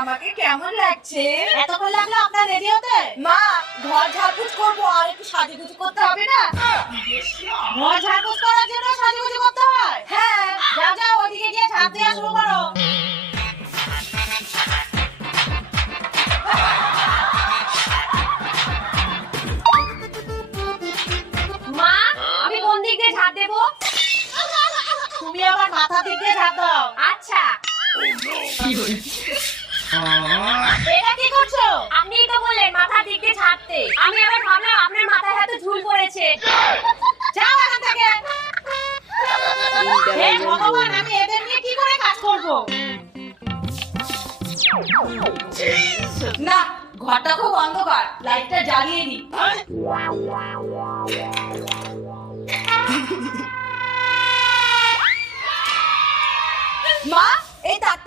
আমাকে কেমন লাগছে? এতক্ষণ লাগলো আপনার রেডি হতে? মা, ঘর ঝাড়পোছ করবো, আর একটু সাজুগুজু করতে হবে না? ঘর ঝাড়পোছ করার জন্য সাজুগুজু করতে হয়? হ্যাঁ। যাও যাও, ওদিকে গিয়ে ঝাড় দেওয়া শুরু করো। মা, আমি কোন দিক দিয়ে ঝাড় দেবো? তুমি আবার মাথা দিক দিয়ে ঝাড় দাও। আচ্ছা। এটা কি করছো? আপনিই তো বললেন মাথার দিক দিয়ে ঝাড়তে, আমি আবার ভাবলাম আপনার মাথায় হয়তো ঝুল পড়েছে। যাও এখান থেকে। হে ভগবান, আমি এদের নিয়ে কি করে কাজ করব? না, ঘরটা খুব অন্ধকার, লাইটটা জ্বালিয়ে দি। মা, এই তারটা